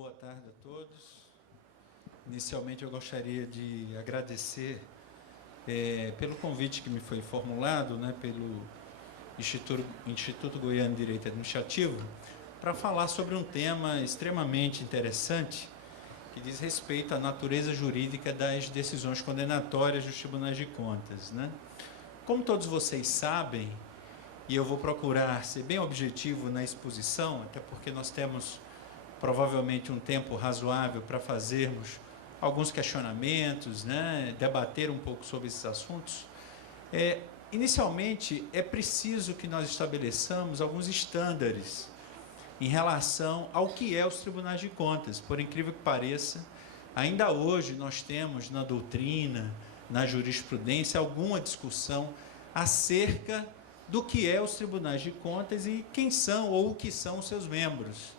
boa tarde a todos. Inicialmente eu gostaria de agradecer pelo convite que me foi formulado, pelo Instituto Goiano de Direito Administrativo, para falar sobre um tema extremamente interessante que diz respeito à natureza jurídica das decisões condenatórias dos tribunais de contas. Como todos vocês sabem, e eu vou procurar ser bem objetivo na exposição, até porque nós temos provavelmente um tempo razoável para fazermos alguns questionamentos, debater um pouco sobre esses assuntos. Inicialmente, é preciso que nós estabeleçamos alguns estándares em relação ao que é os tribunais de contas. Por incrível que pareça, ainda hoje nós temos na doutrina, na jurisprudência, alguma discussão acerca do que é os tribunais de contas e quem são ou o que são os seus membros.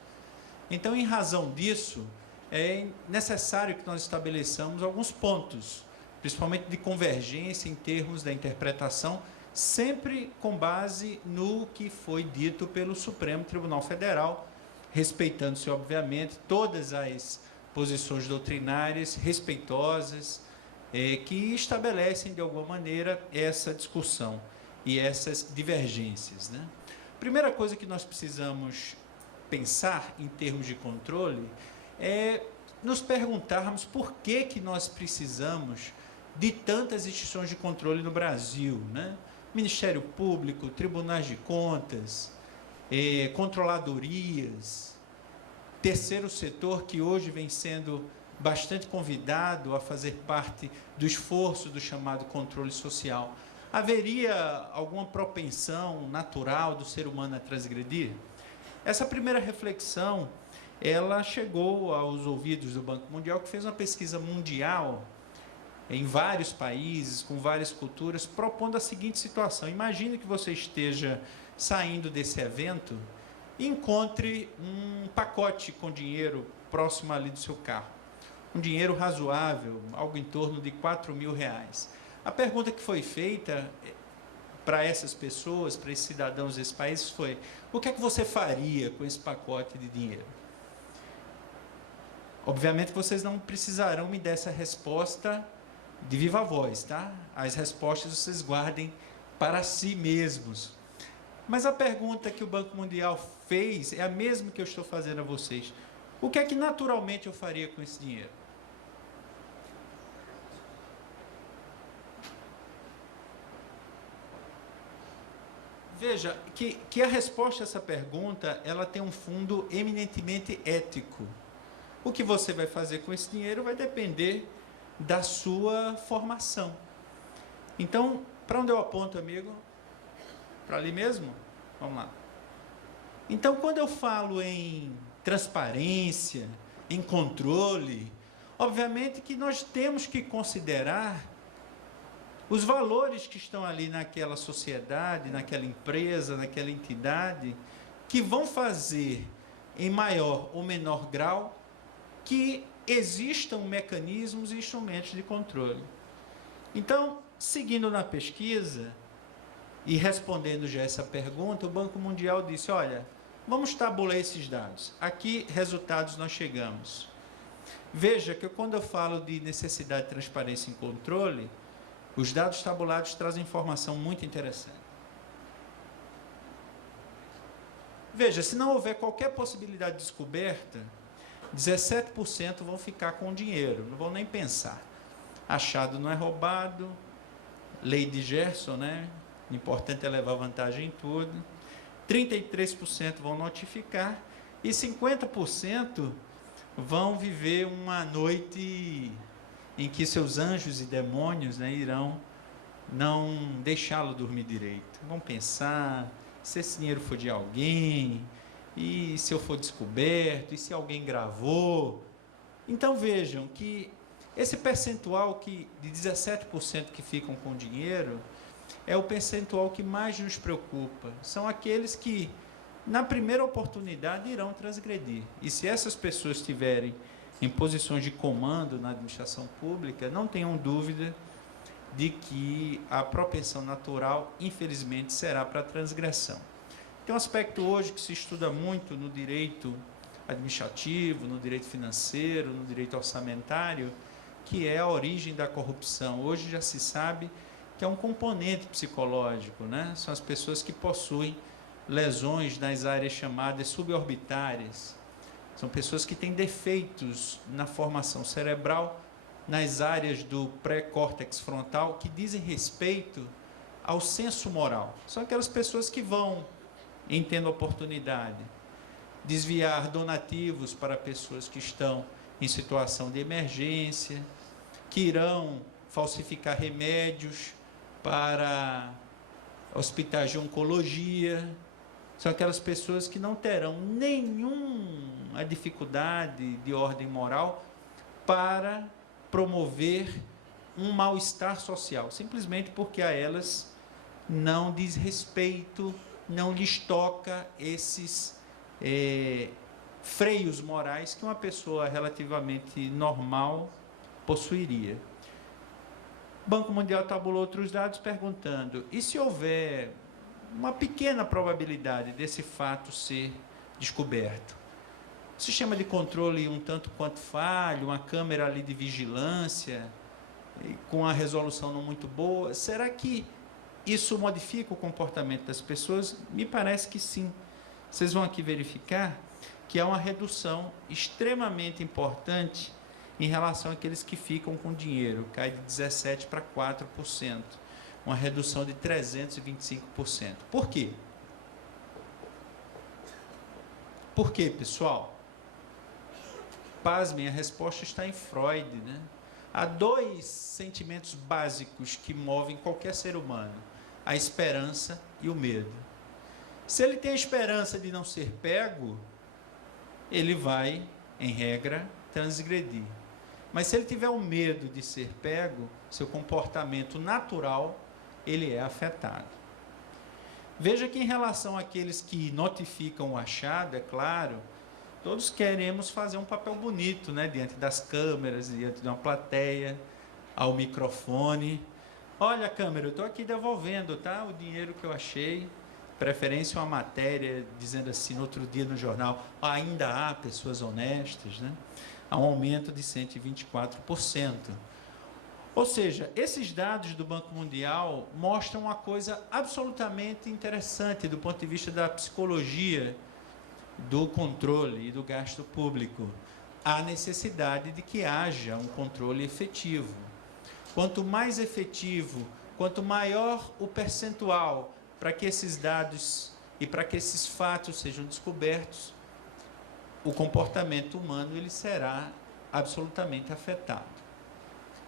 Então, em razão disso, é necessário que nós estabeleçamos alguns pontos, principalmente de convergência em termos da interpretação, sempre com base no que foi dito pelo Supremo Tribunal Federal, respeitando-se, obviamente, todas as posições doutrinárias respeitosas, que estabelecem, de alguma maneira, essa discussão e essas divergências. Primeira coisa que nós precisamos pensar em termos de controle é nos perguntarmos por que nós precisamos de tantas instituições de controle no Brasil, Ministério Público, tribunais de contas, controladorias, terceiro setor que hoje vem sendo bastante convidado a fazer parte do esforço do chamado controle social. Haveria alguma propensão natural do ser humano a transgredir? Essa primeira reflexão, ela chegou aos ouvidos do Banco Mundial, que fez uma pesquisa mundial em vários países, com várias culturas, propondo a seguinte situação. Imagine que você esteja saindo desse evento e encontre um pacote com dinheiro próximo ali do seu carro. Um dinheiro razoável, algo em torno de R$4.000. A pergunta que foi feita para essas pessoas, para esses cidadãos desse país, foi: o que é que você faria com esse pacote de dinheiro? Obviamente vocês não precisarão me dar essa resposta de viva voz, tá? As respostas vocês guardem para si mesmos. Mas a pergunta que o Banco Mundial fez é a mesma que eu estou fazendo a vocês. O que é que naturalmente eu faria com esse dinheiro? Veja que a resposta a essa pergunta, ela tem um fundo eminentemente ético. O que você vai fazer com esse dinheiro vai depender da sua formação. Então, para onde eu aponto, amigo? Para ali mesmo? Vamos lá. Então, quando eu falo em transparência, em controle, obviamente que nós temos que considerar os valores que estão ali naquela sociedade, naquela empresa, naquela entidade, que vão fazer, em maior ou menor grau, que existam mecanismos e instrumentos de controle. Então, seguindo na pesquisa e respondendo já essa pergunta, o Banco Mundial disse: olha, vamos tabular esses dados. Aqui, resultados nós chegamos. Veja que quando eu falo de necessidade de transparência e controle, os dados tabulados trazem informação muito interessante. Veja, se não houver qualquer possibilidade de descoberta, 17% vão ficar com o dinheiro, não vão nem pensar. Achado não é roubado, lei de Gerson, O importante é levar vantagem em tudo. 33% vão notificar e 50% vão viver uma noite em que seus anjos e demônios irão não deixá-lo dormir direito. Vão pensar se esse dinheiro for de alguém, e se eu for descoberto, e se alguém gravou. Então vejam que esse percentual de 17% que ficam com dinheiro é o percentual que mais nos preocupa. São aqueles que, na primeira oportunidade, irão transgredir. E se essas pessoas estiverem em posições de comando na administração pública, não tenham dúvida de que a propensão natural, infelizmente, será para a transgressão. Tem um aspecto hoje que se estuda muito no direito administrativo, no direito financeiro, no direito orçamentário, que é a origem da corrupção. Hoje já se sabe que é um componente psicológico, né? São as pessoas que possuem lesões nas áreas chamadas suborbitárias. São pessoas que têm defeitos na formação cerebral, nas áreas do pré-córtex frontal, que dizem respeito ao senso moral. São aquelas pessoas que vão, em tendo oportunidade, desviar donativos para pessoas que estão em situação de emergência, que irão falsificar remédios para hospitais de oncologia. São aquelas pessoas que não terão nenhuma dificuldade de ordem moral para promover um mal-estar social, simplesmente porque a elas não diz respeito, não lhes toca esses freios morais que uma pessoa relativamente normal possuiria. O Banco Mundial tabulou outros dados perguntando: e se houver uma pequena probabilidade desse fato ser descoberto? O sistema de controle um tanto quanto falho, uma câmera ali de vigilância, com a resolução não muito boa, será que isso modifica o comportamento das pessoas? Me parece que sim. Vocês vão aqui verificar que há uma redução extremamente importante em relação àqueles que ficam com dinheiro, cai de 17% para 4%, uma redução de 325%. Por quê? Por quê, pessoal? Pasmem, a resposta está em Freud, né? Há dois sentimentos básicos que movem qualquer ser humano: a esperança e o medo. Se ele tem a esperança de não ser pego, ele vai, em regra, transgredir. Mas se ele tiver o medo de ser pego, seu comportamento natural, ele é afetado. Veja que em relação àqueles que notificam o achado, é claro, todos queremos fazer um papel bonito, né? Diante das câmeras, diante de uma plateia, ao microfone. Olha, câmera, eu estou aqui devolvendo, tá? O dinheiro que eu achei. Preferência uma matéria dizendo assim, no outro dia no jornal, ainda há pessoas honestas, né? Há um aumento de 124%. Ou seja, esses dados do Banco Mundial mostram uma coisa absolutamente interessante do ponto de vista da psicologia do controle e do gasto público. Há necessidade de que haja um controle efetivo. Quanto mais efetivo, quanto maior o percentual para que esses dados e para que esses fatos sejam descobertos, o comportamento humano ele será absolutamente afetado.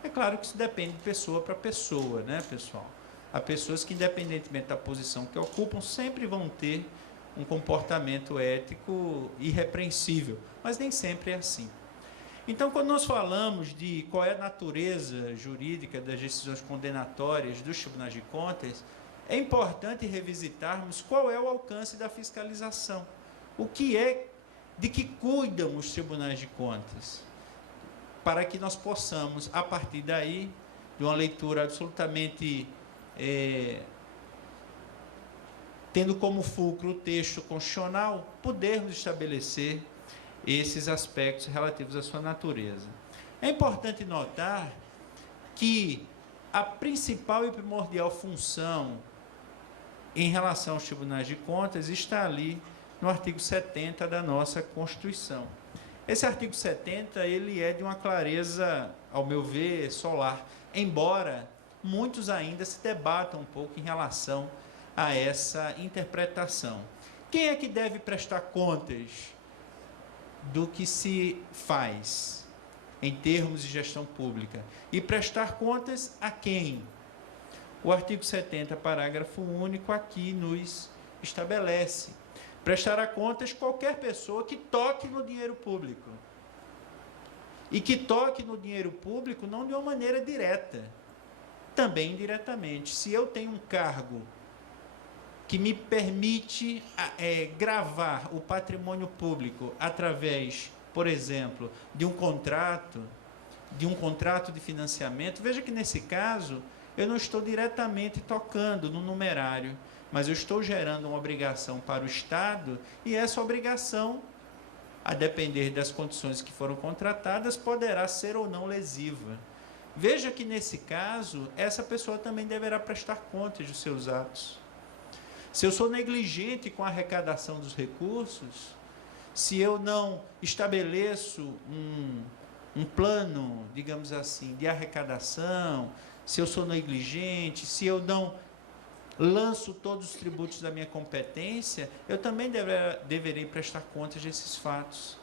É claro que isso depende de pessoa para pessoa, né, pessoal? Há pessoas que, independentemente da posição que ocupam, sempre vão ter um comportamento ético irrepreensível, mas nem sempre é assim. Então, quando nós falamos de qual é a natureza jurídica das decisões condenatórias dos tribunais de contas, é importante revisitarmos qual é o alcance da fiscalização. O que é, de que cuidam os tribunais de contas? Para que nós possamos, a partir daí, de uma leitura absolutamente tendo como fulcro o texto constitucional, podermos estabelecer esses aspectos relativos à sua natureza. É importante notar que a principal e primordial função em relação aos tribunais de contas está ali no artigo 70 da nossa Constituição. Esse artigo 70, ele é de uma clareza, ao meu ver, solar, embora muitos ainda se debatam um pouco em relação a essa interpretação. Quem é que deve prestar contas do que se faz em termos de gestão pública? E prestar contas a quem? O artigo 70, parágrafo único, aqui nos estabelece: prestará contas qualquer pessoa que toque no dinheiro público. E que toque no dinheiro público não de uma maneira direta, também indiretamente. Se eu tenho um cargo que me permite gravar o patrimônio público através, por exemplo, de um contrato de financiamento, veja que nesse caso eu não estou diretamente tocando no numerário, mas eu estou gerando uma obrigação para o Estado, e essa obrigação a depender das condições que foram contratadas, poderá ser ou não lesiva. Veja que, nesse caso, essa pessoa também deverá prestar contas dos seus atos. Se eu sou negligente com a arrecadação dos recursos, se eu não estabeleço um plano, digamos assim, de arrecadação, se eu sou negligente, se eu não lanço todos os tributos da minha competência, eu também deverei prestar contas desses fatos.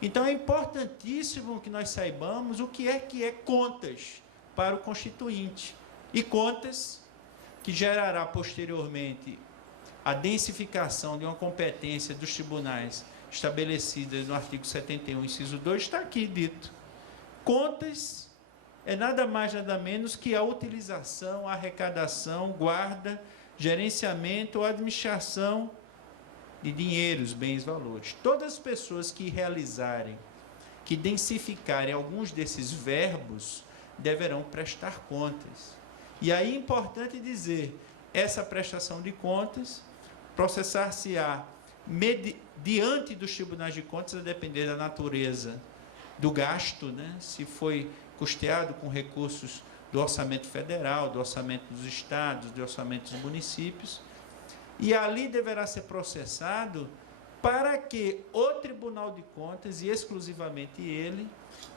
Então, é importantíssimo que nós saibamos o que é contas para o constituinte. E contas que gerará posteriormente a densificação de uma competência dos tribunais estabelecida no artigo 71, inciso 2, está aqui dito. Contas é nada mais, nada menos que a utilização, a arrecadação, guarda, gerenciamento ou administração de dinheiros, bens, valores. Todas as pessoas que realizarem, que densificarem alguns desses verbos, deverão prestar contas. E aí é importante dizer, essa prestação de contas processar-se-á diante dos tribunais de contas, a depender da natureza do gasto, né? Se foi custeado com recursos do orçamento federal, do orçamento dos estados, do orçamento dos municípios, e ali deverá ser processado para que o Tribunal de Contas, e exclusivamente ele,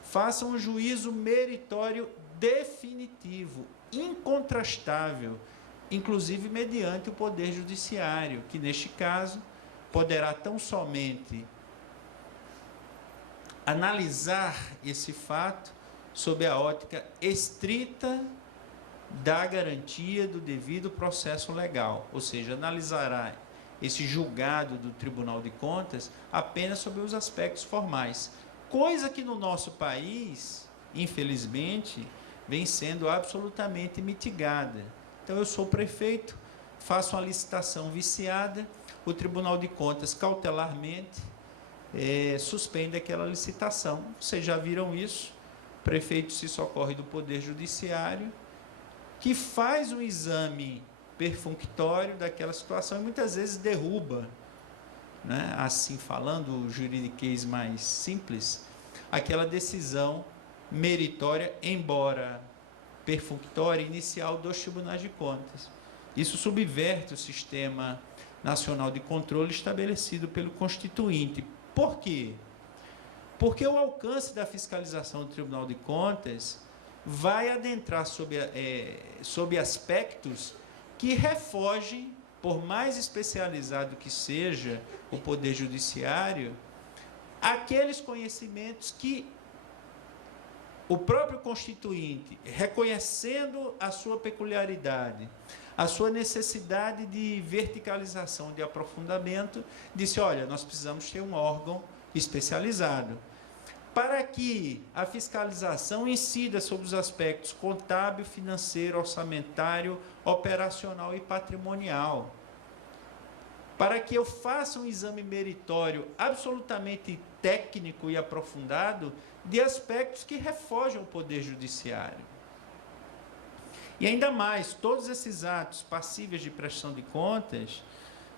faça um juízo meritório definitivo, incontrastável, inclusive mediante o Poder Judiciário, que, neste caso, poderá tão somente analisar esse fato sob a ótica estrita da garantia do devido processo legal, ou seja, analisará esse julgado do Tribunal de Contas apenas sobre os aspectos formais, coisa que no nosso país, infelizmente, vem sendo absolutamente mitigada. Então, eu sou prefeito, faço uma licitação viciada, o Tribunal de Contas, cautelarmente, suspende aquela licitação. Vocês já viram isso? O prefeito se socorre do Poder Judiciário, que faz um exame perfunctório daquela situação e muitas vezes derruba, né, assim falando o juridiquês mais simples, aquela decisão meritória, embora perfunctória, inicial dos tribunais de contas. Isso subverte o sistema nacional de controle estabelecido pelo Constituinte. Por quê? Porque o alcance da fiscalização do Tribunal de Contas vai adentrar sob aspectos que refogem, por mais especializado que seja o Poder Judiciário, aqueles conhecimentos que o próprio Constituinte, reconhecendo a sua peculiaridade, a sua necessidade de verticalização, de aprofundamento, disse, olha, nós precisamos ter um órgão especializado, para que a fiscalização incida sobre os aspectos contábil, financeiro, orçamentário, operacional e patrimonial. Para que eu faça um exame meritório absolutamente técnico e aprofundado de aspectos que refogem o Poder Judiciário. E ainda mais, todos esses atos passíveis de prestação de contas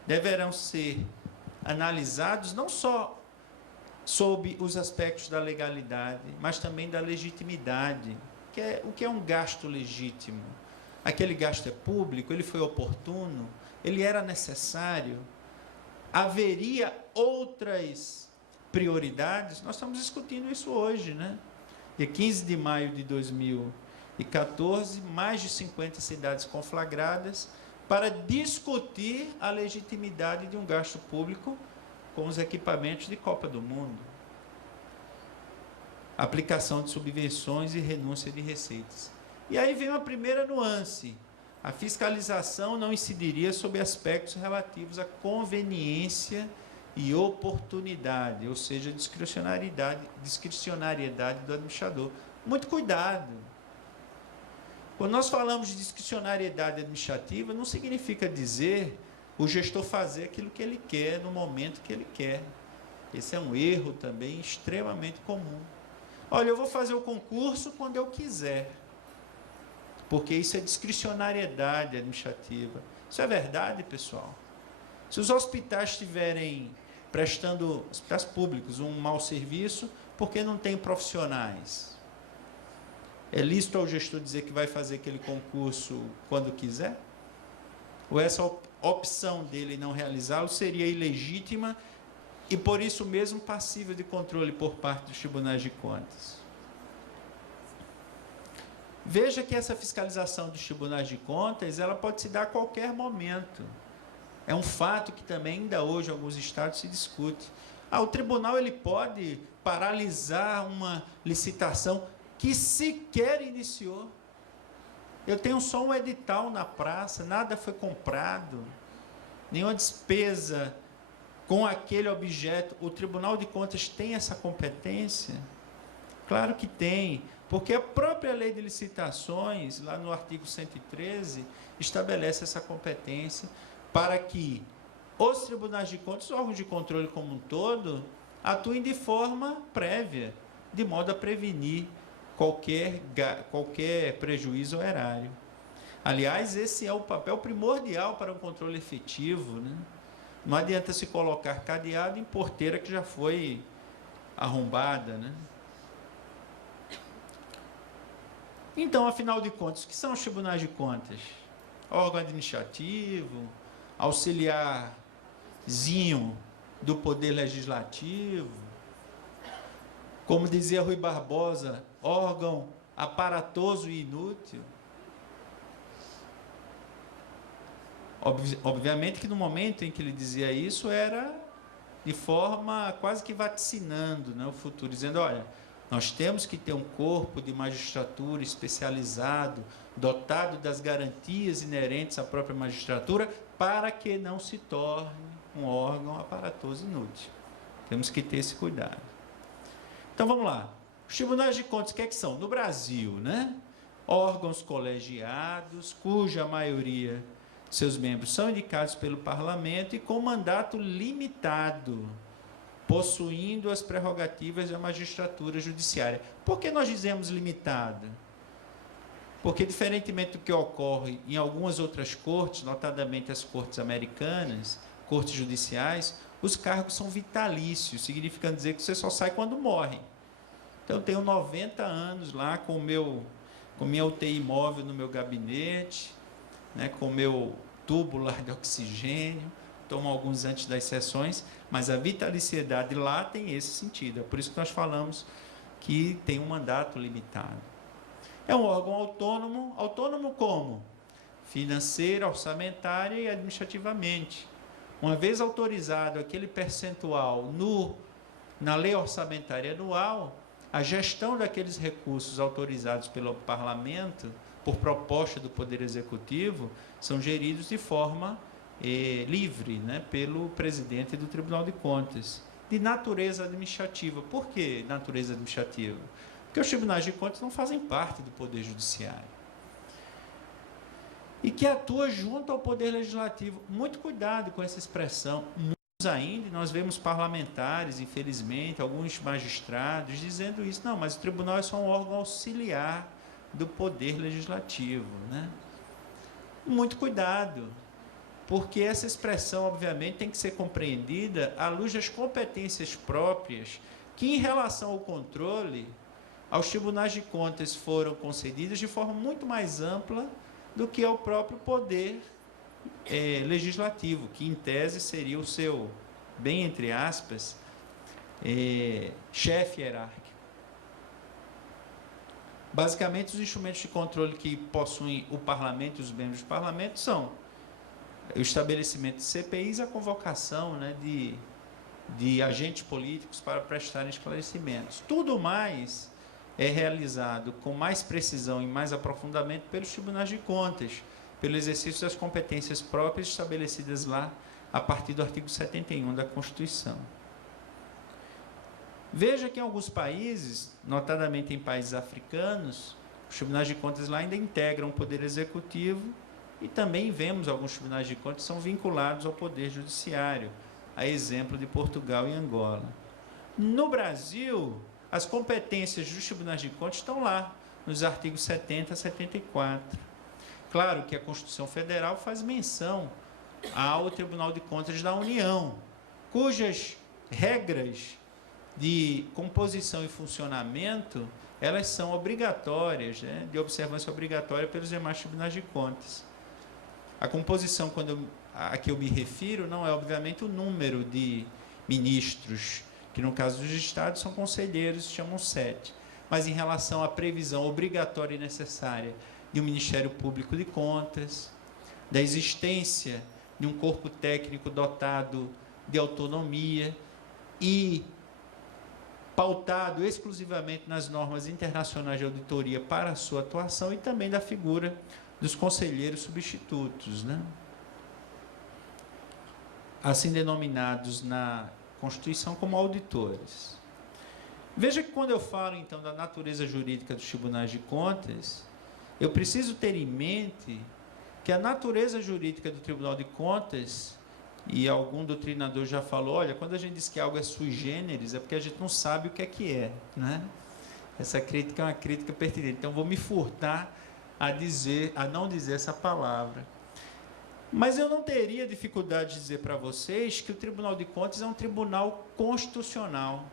deverão ser analisados não só sob os aspectos da legalidade, mas também da legitimidade. O que é um gasto legítimo? Aquele gasto é público, ele foi oportuno, ele era necessário, haveria outras prioridades? Nós estamos discutindo isso hoje, né? Dia 15 de maio de 2014, mais de 50 cidades conflagradas para discutir a legitimidade de um gasto público com os equipamentos de Copa do Mundo. Aplicação de subvenções e renúncia de receitas. E aí vem uma primeira nuance. A fiscalização não incidiria sobre aspectos relativos à conveniência e oportunidade, ou seja, discricionariedade do administrador. Muito cuidado. Quando nós falamos de discricionariedade administrativa, não significa dizer o gestor fazer aquilo que ele quer, no momento que ele quer. Esse é um erro também extremamente comum. Olha, eu vou fazer o concurso quando eu quiser, porque isso é discricionariedade administrativa. Isso é verdade, pessoal? Se os hospitais tiverem prestando, hospitais públicos, um mau serviço porque não tem profissionais. É lícito ao gestor dizer que vai fazer aquele concurso quando quiser? Ou essa opção dele não realizá-lo seria ilegítima e, por isso mesmo, passível de controle por parte dos tribunais de contas? Veja que essa fiscalização dos tribunais de contas, ela pode se dar a qualquer momento. É um fato que também ainda hoje em alguns estados se discute. O tribunal ele pode paralisar uma licitação que sequer iniciou. Eu tenho só um edital na praça, nada foi comprado, nenhuma despesa com aquele objeto. O Tribunal de Contas tem essa competência? Claro que tem, porque a própria lei de licitações, lá no artigo 113, estabelece essa competência para que os tribunais de contas, os órgãos de controle como um todo, atuem de forma prévia, de modo a prevenir qualquer prejuízo ao erário. Aliás, esse é o papel primordial para um controle efetivo, né? Não adianta se colocar cadeado em porteira que já foi arrombada, né? Então, afinal de contas, o que são os tribunais de contas? Órgão administrativo, auxiliarzinho do Poder Legislativo, como dizia Rui Barbosa, órgão aparatoso e inútil. Obviamente que no momento em que ele dizia isso, era de forma quase que vaticinando, né, o futuro, dizendo, olha, nós temos que ter um corpo de magistratura especializado, dotado das garantias inerentes à própria magistratura, para que não se torne um órgão aparatoso e inútil. Temos que ter esse cuidado. Então, vamos lá. Os tribunais de contas, o que é que são? No Brasil, né? Órgãos colegiados, cuja maioria de seus membros são indicados pelo parlamento e com mandato limitado, possuindo as prerrogativas da magistratura judiciária. Por que nós dizemos limitado? Porque, diferentemente do que ocorre em algumas outras cortes, notadamente as cortes americanas, cortes judiciais, os cargos são vitalícios, significando dizer que você só sai quando morre. Então, eu tenho 90 anos lá com minha UTI móvel no meu gabinete, né, com o meu tubo lá de oxigênio, tomo alguns antes das sessões, mas a vitaliciedade lá tem esse sentido. É por isso que nós falamos que tem um mandato limitado. É um órgão autônomo. Autônomo como? Financeira, orçamentária e administrativamente. Uma vez autorizado aquele percentual na lei orçamentária anual, a gestão daqueles recursos autorizados pelo parlamento, por proposta do Poder Executivo, são geridos de forma livre, né, pelo presidente do Tribunal de Contas, de natureza administrativa. Por que natureza administrativa? Porque os tribunais de contas não fazem parte do Poder Judiciário. E que atua junto ao Poder Legislativo. Muito cuidado com essa expressão. Muitos ainda, nós vemos parlamentares, infelizmente, alguns magistrados, dizendo isso. Não, mas o tribunal é só um órgão auxiliar do Poder Legislativo, né? Muito cuidado, porque essa expressão, obviamente, tem que ser compreendida à luz das competências próprias que, em relação ao controle, aos tribunais de contas foram concedidas de forma muito mais ampla do que ao próprio Poder Legislativo, que, em tese, seria o seu, bem entre aspas, chefe hierárquico. Basicamente, os instrumentos de controle que possuem o parlamento e os membros do parlamento são o estabelecimento de CPIs e a convocação, né, de agentes políticos para prestarem esclarecimentos. Tudo mais é realizado com mais precisão e mais aprofundamento pelos tribunais de contas, pelo exercício das competências próprias estabelecidas lá a partir do artigo 71 da Constituição. Veja que em alguns países, notadamente em países africanos, os tribunais de contas lá ainda integram o Poder Executivo e também vemos alguns tribunais de contas que são vinculados ao Poder Judiciário, a exemplo de Portugal e Angola. No Brasil, as competências dos tribunais de contas estão lá, nos artigos 70 a 74. Claro que a Constituição Federal faz menção ao Tribunal de Contas da União, cujas regras de composição e funcionamento, elas são obrigatórias, né, de observância obrigatória pelos demais tribunais de contas. A composição, a que eu me refiro, não é, obviamente, o número de ministros, que no caso dos estados são conselheiros, se chamam 7. Mas em relação à previsão obrigatória e necessária de um Ministério Público de Contas, da existência de um corpo técnico dotado de autonomia e pautado exclusivamente nas normas internacionais de auditoria para a sua atuação, e também da figura dos conselheiros substitutos, né? Assim denominados na Constituição como auditores. Veja que quando eu falo, então, da natureza jurídica dos tribunais de contas, eu preciso ter em mente que a natureza jurídica do Tribunal de Contas, e algum doutrinador já falou, olha, quando a gente diz que algo é sui generis, é porque a gente não sabe o que é, né? Essa crítica é uma crítica pertinente. Então, vou me furtar a não dizer essa palavra. Mas eu não teria dificuldade de dizer para vocês que o Tribunal de Contas é um tribunal constitucional,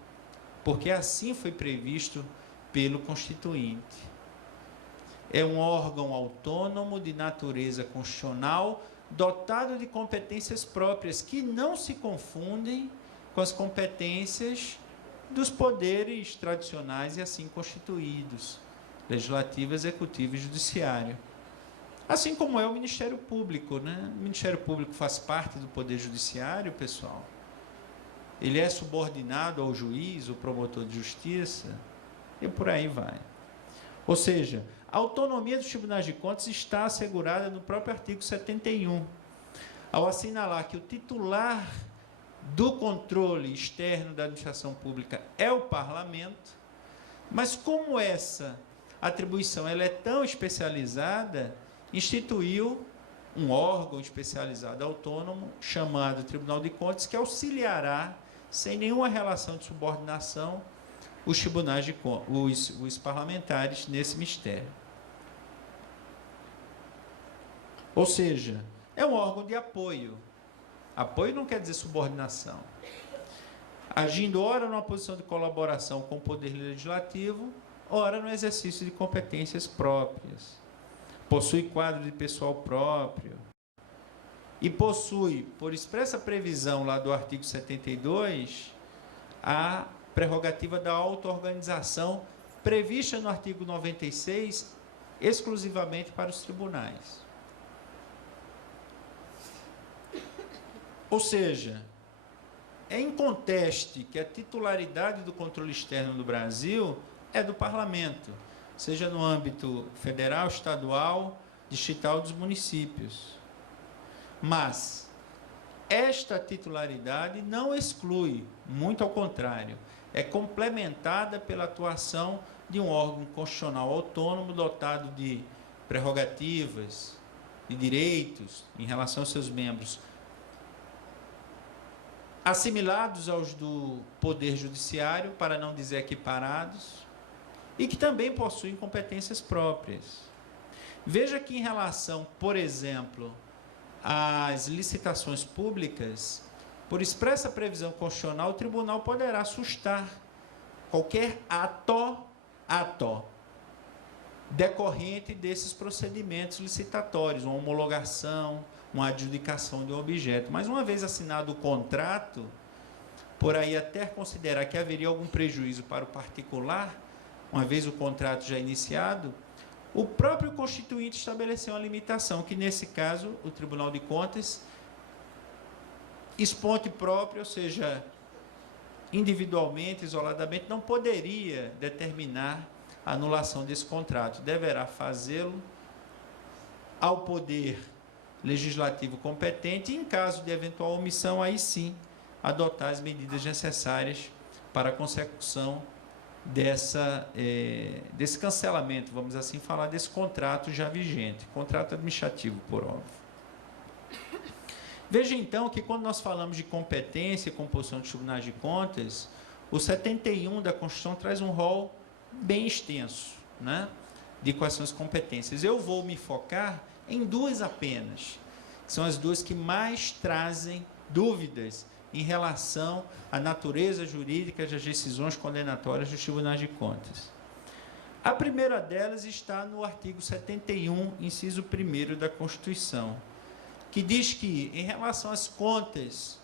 porque assim foi previsto pelo Constituinte. É um órgão autônomo de natureza constitucional, dotado de competências próprias, que não se confundem com as competências dos poderes tradicionais e assim constituídos, legislativo, executivo e judiciário. Assim como é o Ministério Público, né? O Ministério Público faz parte do Poder Judiciário, pessoal. Ele é subordinado ao juiz, o promotor de justiça, e por aí vai. Ou seja, a autonomia dos tribunais de contas está assegurada no próprio artigo 71, ao assinalar que o titular do controle externo da administração pública é o parlamento, mas como essa atribuição ela é tão especializada, instituiu um órgão especializado autônomo, chamado Tribunal de Contas, que auxiliará, sem nenhuma relação de subordinação, os tribunais de contas, os parlamentares nesse mistério. Ou seja, é um órgão de apoio. Apoio não quer dizer subordinação. Agindo ora numa posição de colaboração com o Poder Legislativo, ora no exercício de competências próprias. Possui quadro de pessoal próprio e possui, por expressa previsão lá do artigo 72, a prerrogativa da auto-organização prevista no artigo 96, exclusivamente para os tribunais. Ou seja, é inconteste que a titularidade do controle externo do Brasil é do parlamento, seja no âmbito federal, estadual, distrital dos municípios. Mas esta titularidade não exclui, muito ao contrário, é complementada pela atuação de um órgão constitucional autônomo dotado de prerrogativas, de direitos em relação aos seus membros, assimilados aos do Poder Judiciário, para não dizer equiparados, e que também possuem competências próprias. Veja que em relação, por exemplo, às licitações públicas, por expressa previsão constitucional, o tribunal poderá sustar qualquer ato decorrente desses procedimentos licitatórios, uma homologação, uma adjudicação de um objeto. Mas uma vez assinado o contrato, por aí até considerar que haveria algum prejuízo para o particular, uma vez o contrato já iniciado, o próprio Constituinte estabeleceu uma limitação, que nesse caso o Tribunal de Contas, esponte próprio, ou seja, individualmente, isoladamente, não poderia determinar a anulação desse contrato. Deverá fazê-lo ao Poder Legislativo competente e, em caso de eventual omissão, aí sim, adotar as medidas necessárias para a consecução desse cancelamento, vamos assim falar, desse contrato já vigente, contrato administrativo, por óbvio. Veja, então, que quando nós falamos de competência e composição de tribunais de contas, o 71 da Constituição traz um rol bem extenso, né, de quais são as competências. Eu vou me focar em duas apenas, que são as duas que mais trazem dúvidas em relação à natureza jurídica das decisões condenatórias dos tribunais de contas. A primeira delas está no artigo 71, inciso 1º da Constituição, que diz que, em relação às contas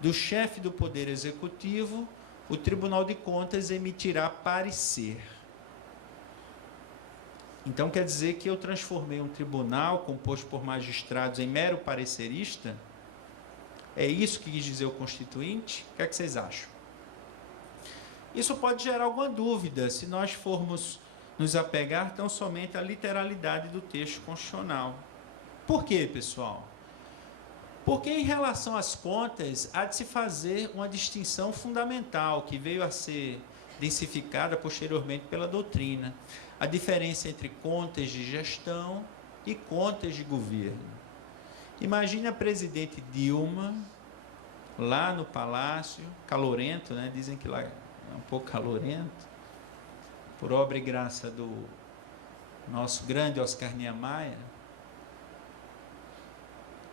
do chefe do Poder Executivo, o Tribunal de Contas emitirá parecer. Então, quer dizer que eu transformei um tribunal composto por magistrados em mero parecerista? É isso que quis dizer o Constituinte? O que é que vocês acham? Isso pode gerar alguma dúvida se nós formos nos apegar tão somente à literalidade do texto constitucional. Por quê, pessoal? Porque, em relação às contas, há de se fazer uma distinção fundamental, que veio a ser densificada posteriormente pela doutrina. A diferença entre contas de gestão e contas de governo. Imagine a presidente Dilma, lá no Palácio, calorento, né? Dizem que lá é um pouco calorento, por obra e graça do nosso grande Oscar Niemeyer.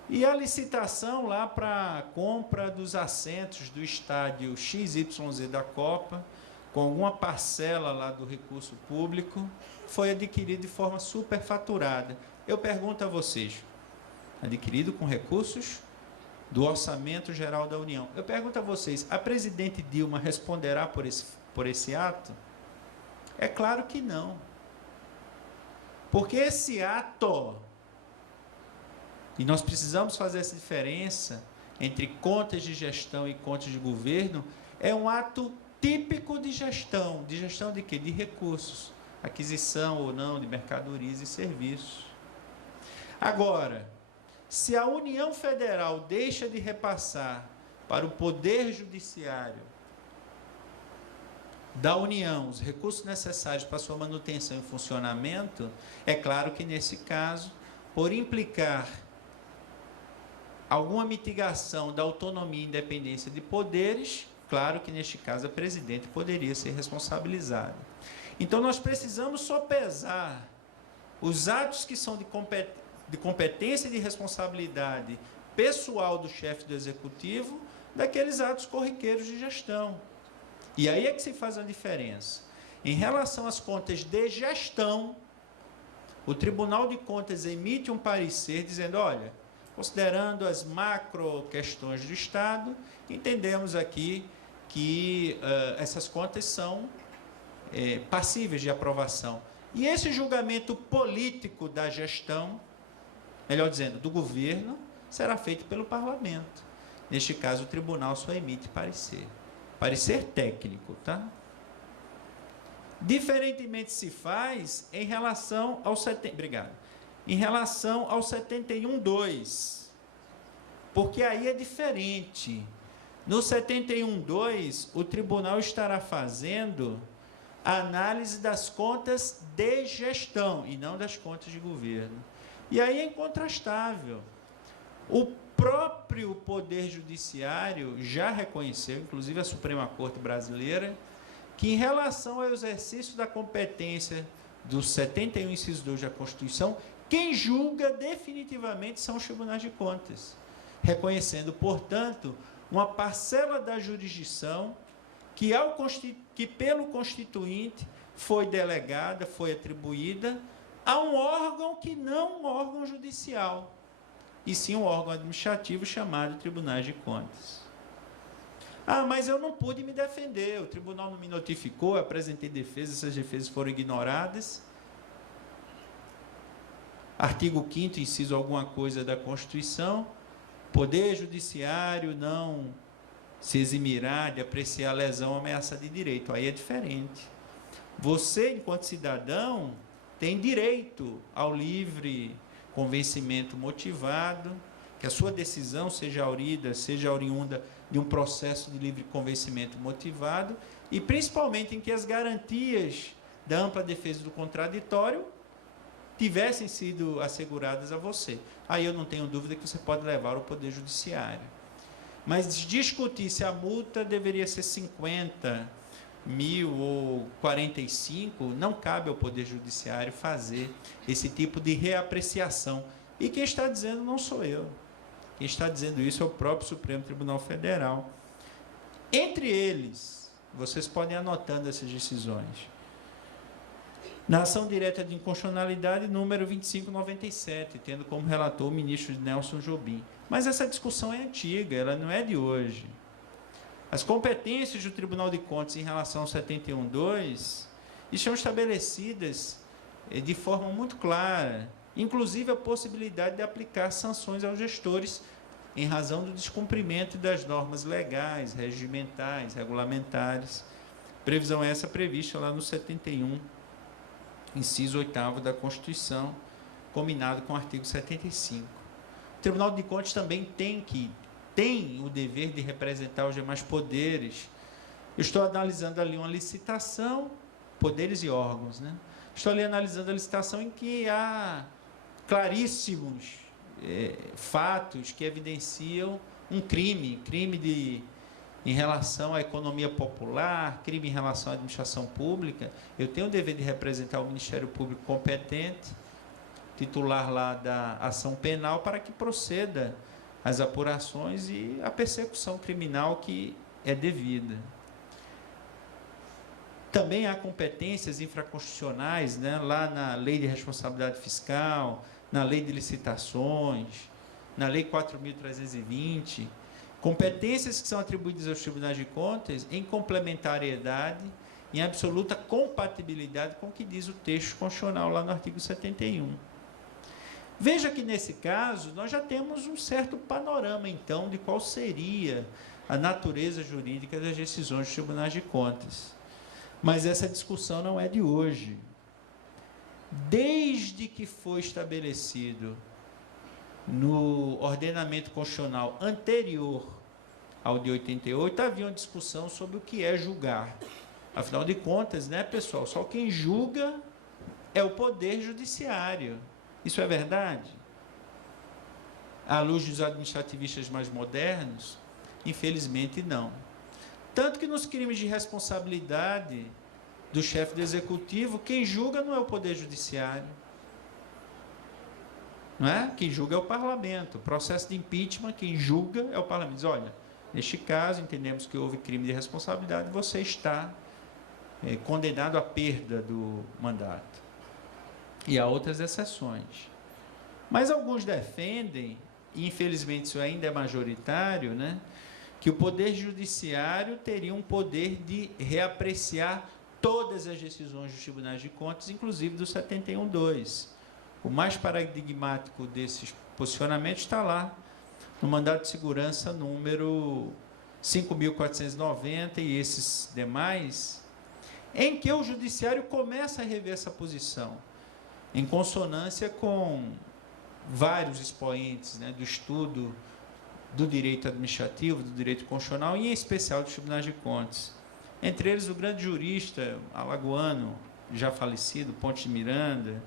E a licitação lá para a compra dos assentos do estádio XYZ da Copa, com alguma parcela lá do recurso público, foi adquirido de forma superfaturada. Eu pergunto a vocês, adquirido com recursos do Orçamento Geral da União. Eu pergunto a vocês, a presidente Dilma responderá por esse ato? É claro que não. Porque esse ato, e nós precisamos fazer essa diferença entre contas de gestão e contas de governo, é um ato típico de gestão. De gestão de quê? De recursos. Aquisição ou não de mercadorias e serviços. Agora, se a União Federal deixa de repassar para o Poder Judiciário da União os recursos necessários para sua manutenção e funcionamento, é claro que, nesse caso, por implicar alguma mitigação da autonomia e independência de poderes, claro que, neste caso, a presidente poderia ser responsabilizada. Então, nós precisamos sopesar os atos que são de competência e de responsabilidade pessoal do chefe do Executivo daqueles atos corriqueiros de gestão. E aí é que se faz a diferença. Em relação às contas de gestão, o Tribunal de Contas emite um parecer dizendo, olha, considerando as macro questões do Estado, entendemos aqui que essas contas são passíveis de aprovação. E esse julgamento político da gestão, melhor dizendo, do governo, será feito pelo parlamento. Neste caso, o tribunal só emite parecer. Parecer técnico, tá? Diferentemente se faz em relação ao 71.2, porque aí é diferente. No 71.2, o tribunal estará fazendo a análise das contas de gestão e não das contas de governo. E aí é incontrastável. O próprio Poder Judiciário já reconheceu, inclusive a Suprema Corte Brasileira, que em relação ao exercício da competência do 71, inciso 2 da Constituição, quem julga definitivamente são os tribunais de contas, reconhecendo, portanto, uma parcela da jurisdição que pelo Constituinte foi delegada, foi atribuída a um órgão que não um órgão judicial, e sim um órgão administrativo chamado Tribunais de Contas. Ah, mas eu não pude me defender, o tribunal não me notificou, eu apresentei defesa, essas defesas foram ignoradas. Artigo 5º, inciso alguma coisa da Constituição, Poder Judiciário não se eximirá de apreciar lesão ou ameaça de direito. Aí é diferente. Você, enquanto cidadão, tem direito ao livre convencimento motivado, que a sua decisão seja oriunda de um processo de livre convencimento motivado, e principalmente em que as garantias da ampla defesa do contraditório tivessem sido asseguradas a você. Aí eu não tenho dúvida que você pode levar ao Poder Judiciário. Mas discutir se a multa deveria ser 50 mil ou 45, não cabe ao Poder Judiciário fazer esse tipo de reapreciação. E quem está dizendo não sou eu. Quem está dizendo isso é o próprio Supremo Tribunal Federal. Entre eles, vocês podem ir anotando essas decisões. Na ação direta de inconstitucionalidade, número 2597, tendo como relator o ministro Nelson Jobim. Mas essa discussão é antiga, ela não é de hoje. As competências do Tribunal de Contas em relação ao 71.2 estão estabelecidas de forma muito clara, inclusive a possibilidade de aplicar sanções aos gestores em razão do descumprimento das normas legais, regimentais, regulamentares. Previsão essa prevista lá no 71, inciso 8º da Constituição, combinado com o artigo 75. O Tribunal de Contas também tem o dever de representar os demais poderes. Eu estou analisando ali uma licitação, poderes e órgãos, né? Estou ali analisando a licitação em que há claríssimos fatos que evidenciam um crime em relação à economia popular, crime em relação à administração pública. Eu tenho o dever de representar o Ministério Público competente, titular lá da ação penal, para que proceda as apurações e a persecução criminal que é devida. Também há competências infraconstitucionais, né, lá na Lei de Responsabilidade Fiscal, na Lei de Licitações, na Lei 4.320, competências que são atribuídas aos tribunais de contas em complementariedade, em absoluta compatibilidade com o que diz o texto constitucional lá no artigo 71. Veja que, nesse caso, nós já temos um certo panorama, então, de qual seria a natureza jurídica das decisões dos tribunais de contas. Mas essa discussão não é de hoje. Desde que foi estabelecido no ordenamento constitucional anterior ao de 88, havia uma discussão sobre o que é julgar. Afinal de contas, né, pessoal, só quem julga é o Poder Judiciário. Isso é verdade? À luz dos administrativistas mais modernos, infelizmente não. Tanto que nos crimes de responsabilidade do chefe do executivo, quem julga não é o Poder Judiciário. Não é? Quem julga é o parlamento. O processo de impeachment, quem julga é o parlamento. Diz, olha, neste caso, entendemos que houve crime de responsabilidade, você está condenado à perda do mandato. E há outras exceções. Mas alguns defendem, e infelizmente isso ainda é majoritário, né, que o Poder Judiciário teria um poder de reapreciar todas as decisões dos tribunais de contas, inclusive do 71.2. O mais paradigmático desses posicionamentos está lá, no mandato de segurança número 5.490 e esses demais, em que o Judiciário começa a rever essa posição, em consonância com vários expoentes, né, do estudo do direito administrativo, do direito constitucional, e em especial dos tribunais de contas. Entre eles, o grande jurista alagoano, já falecido, Ponte de Miranda,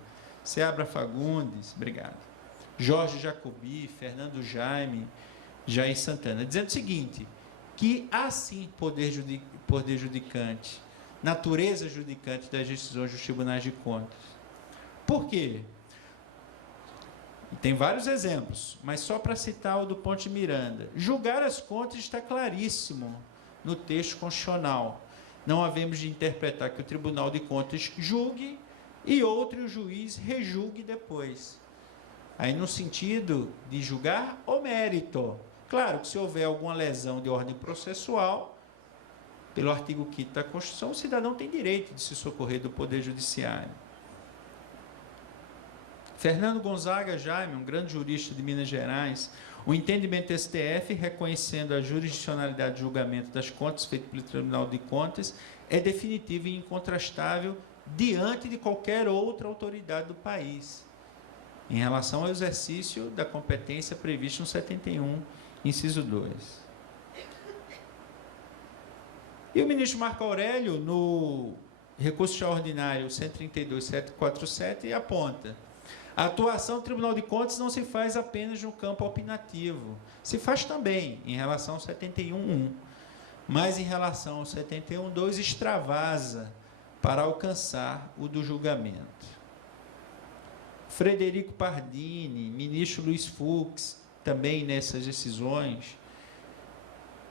Seabra Fagundes, obrigado, Jorge Jacobi, Fernando Jaime, Jair Santana, dizendo o seguinte, que há sim poder judicante, natureza judicante das decisões dos tribunais de contas. Por quê? Tem vários exemplos, mas só para citar o do Ponte de Miranda. Julgar as contas está claríssimo no texto constitucional. Não havemos de interpretar que o Tribunal de Contas julgue e outro juiz rejulgue depois. Aí no sentido de julgar o mérito. Claro que se houver alguma lesão de ordem processual, pelo artigo 5º da Constituição, o cidadão tem direito de se socorrer do Poder Judiciário. Fernando Gonzaga Jaime, um grande jurista de Minas Gerais, o entendimento do STF, reconhecendo a jurisdicionalidade de julgamento das contas feito pelo Tribunal de Contas, é definitivo e incontrastável diante de qualquer outra autoridade do país, em relação ao exercício da competência prevista no 71, inciso 2. E o ministro Marco Aurélio, no recurso extraordinário 132.747, aponta: a atuação do Tribunal de Contas não se faz apenas no campo opinativo, se faz também em relação ao 71.1, mas em relação ao 71.2 extravasa para alcançar o do julgamento. Frederico Pardini, ministro Luiz Fux, também nessas decisões,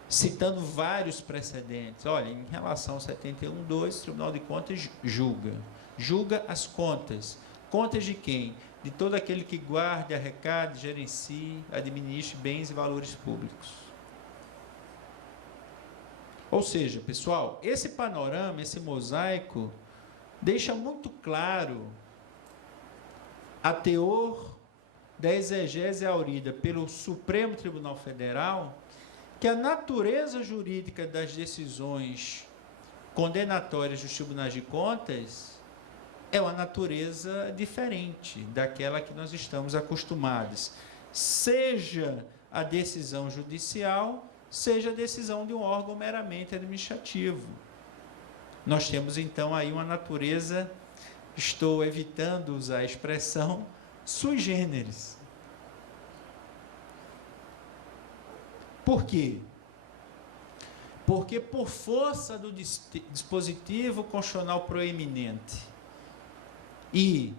citando vários precedentes. Olha, em relação ao 71.2, o Tribunal de Contas julga as contas. Contas de quem? De todo aquele que guarde, arrecade, gerencie, administre bens e valores públicos. Ou seja, pessoal, esse panorama, esse mosaico, deixa muito claro a teor da exegese aurida pelo Supremo Tribunal Federal, que a natureza jurídica das decisões condenatórias dos tribunais de contas é uma natureza diferente daquela que nós estamos acostumados, seja a decisão judicial, seja a decisão de um órgão meramente administrativo. Nós temos, então, aí uma natureza, estou evitando usar a expressão, sui generis. Por quê? Porque, por força do dispositivo constitucional proeminente e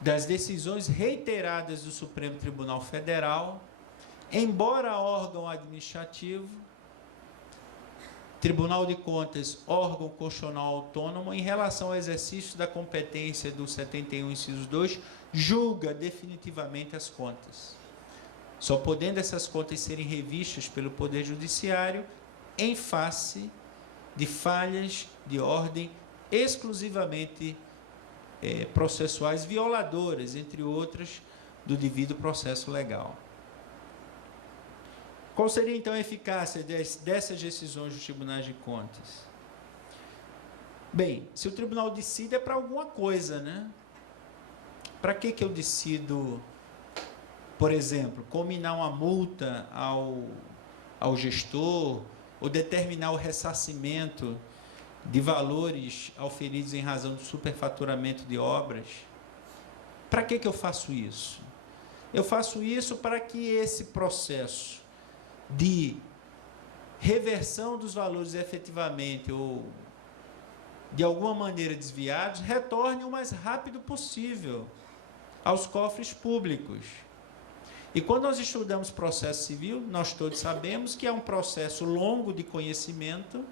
das decisões reiteradas do Supremo Tribunal Federal, embora órgão administrativo, Tribunal de Contas, órgão constitucional autônomo, em relação ao exercício da competência do 71, inciso 2, julga definitivamente as contas, só podendo essas contas serem revistas pelo Poder Judiciário em face de falhas de ordem exclusivamente processuais violadoras, entre outras, do devido processo legal. Qual seria, então, a eficácia dessas decisões dos tribunais de contas? Bem, se o tribunal decide é para alguma coisa, né? Para que eu decido, por exemplo, combinar uma multa ao gestor ou determinar o ressarcimento de valores auferidos em razão do superfaturamento de obras? Para que eu faço isso? Eu faço isso para que esse processo de reversão dos valores efetivamente ou de alguma maneira desviados retorne o mais rápido possível aos cofres públicos. E quando nós estudamos processo civil, nós todos sabemos que é um processo longo de conhecimento,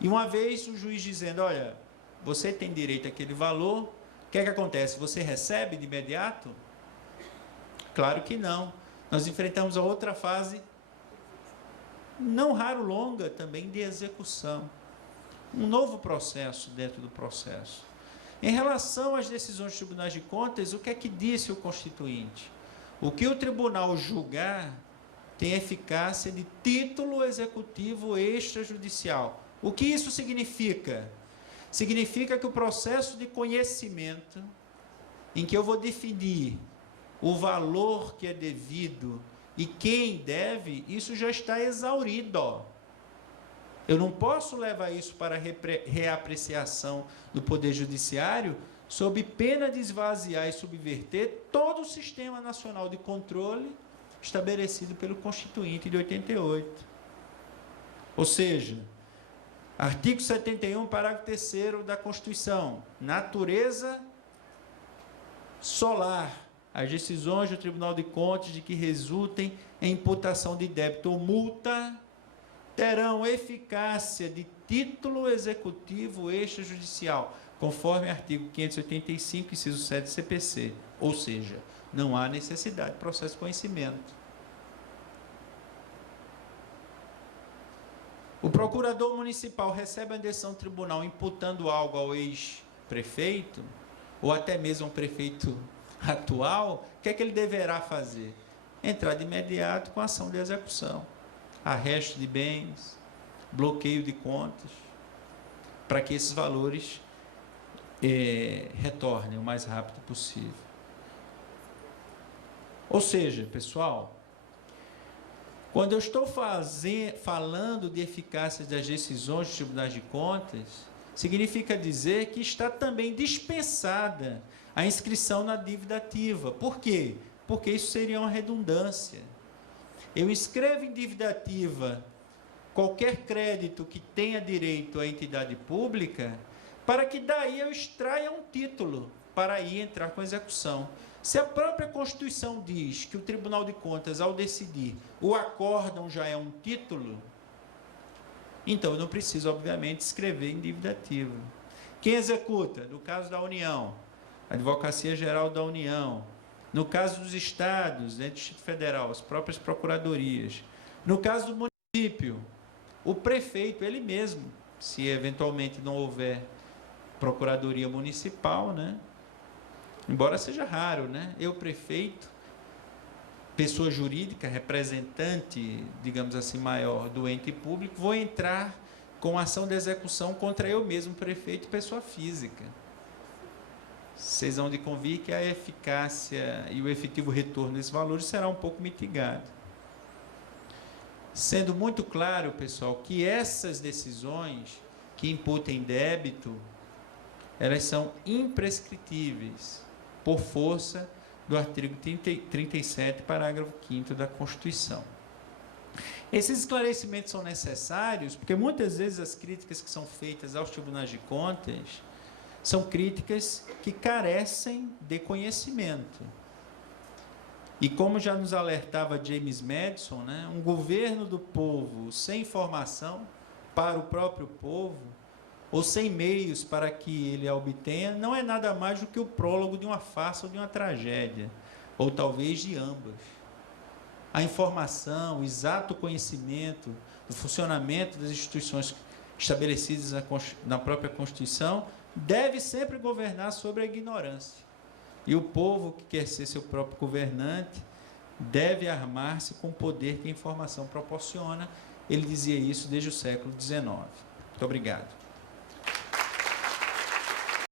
e uma vez o juiz dizendo, olha, você tem direito àquele valor, o que é que acontece? Você recebe de imediato? Claro que não. Nós enfrentamos a outra fase, não raro longa também, de execução. Um novo processo dentro do processo. Em relação às decisões dos tribunais de contas, o que é que disse o Constituinte? O que o tribunal julgar tem eficácia de título executivo extrajudicial. O que isso significa? Significa que o processo de conhecimento, em que eu vou definir o valor que é devido e quem deve, isso já está exaurido. Eu não posso levar isso para reapreciação do Poder Judiciário sob pena de esvaziar e subverter todo o Sistema Nacional de Controle estabelecido pelo Constituinte de 88. Ou seja, artigo 71, parágrafo 3º da Constituição, natureza solar, as decisões do Tribunal de Contas de que resultem em imputação de débito ou multa terão eficácia de título executivo extrajudicial, conforme artigo 585, inciso 7 do CPC. Ou seja, não há necessidade de processo de conhecimento. O procurador municipal recebe a decisão do tribunal imputando algo ao ex-prefeito, ou até mesmo ao prefeito atual, o que é que ele deverá fazer? Entrar de imediato com a ação de execução, arresto de bens, bloqueio de contas, para que esses valores retornem o mais rápido possível. Ou seja, pessoal, quando eu estou falando de eficácia das decisões dos tribunais de contas, significa dizer que está também dispensada a inscrição na dívida ativa. Por quê? Porque isso seria uma redundância. Eu inscrevo em dívida ativa qualquer crédito que tenha direito à entidade pública, para que daí eu extraia um título para aí entrar com execução. Se a própria Constituição diz que o Tribunal de Contas, ao decidir, o acórdão já é um título, então eu não preciso, obviamente, escrever em dívida ativa. Quem executa? No caso da União, a Advocacia Geral da União. No caso dos estados, dentro do Distrito Federal, as próprias procuradorias. No caso do município, o prefeito, ele mesmo, se eventualmente não houver procuradoria municipal, né? Embora seja raro, né? Eu, prefeito, pessoa jurídica, representante, digamos assim, maior do ente público, vou entrar com ação de execução contra eu mesmo, prefeito, pessoa física. Vocês vão de convir que a eficácia e o efetivo retorno desses valores será um pouco mitigado. Sendo muito claro, pessoal, que essas decisões que imputem débito, elas são imprescritíveis, por força do artigo 37, parágrafo 5º da Constituição. Esses esclarecimentos são necessários porque muitas vezes as críticas que são feitas aos tribunais de contas são críticas que carecem de conhecimento. E como já nos alertava James Madison, né, um governo do povo sem informação para o próprio povo, ou sem meios para que ele a obtenha, não é nada mais do que o prólogo de uma farsa ou de uma tragédia, ou talvez de ambas. A informação, o exato conhecimento do funcionamento das instituições estabelecidas na própria Constituição deve sempre governar sobre a ignorância. E o povo que quer ser seu próprio governante deve armar-se com o poder que a informação proporciona. Ele dizia isso desde o século XIX. Muito obrigado.